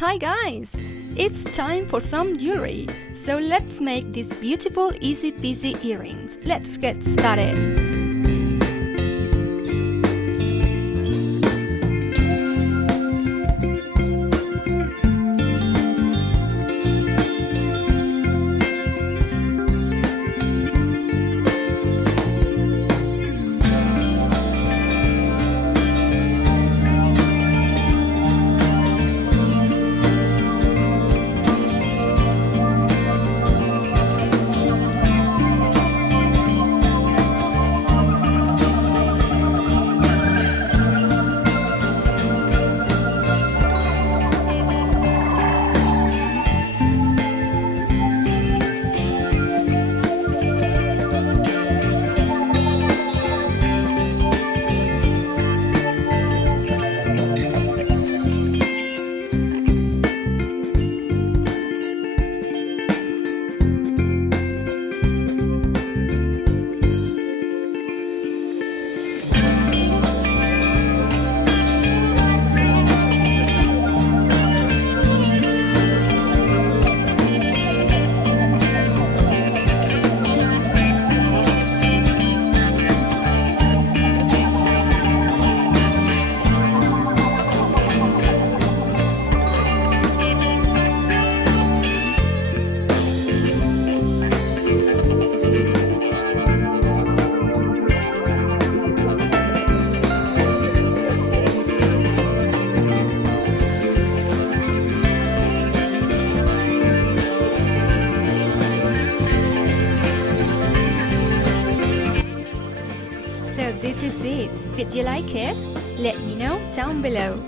Hi guys! It's time for some jewelry. So let's make these beautiful easy peasy earrings. Let's get started. So this is it. Did you like it? Let me know down below.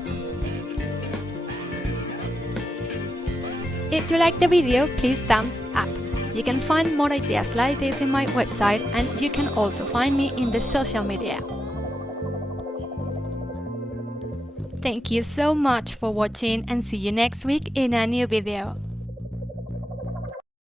If you like the video, please thumbs up. You can find more ideas like this in my website, and you can also find me in the social media. Thank you so much for watching, and see you next week in a new video.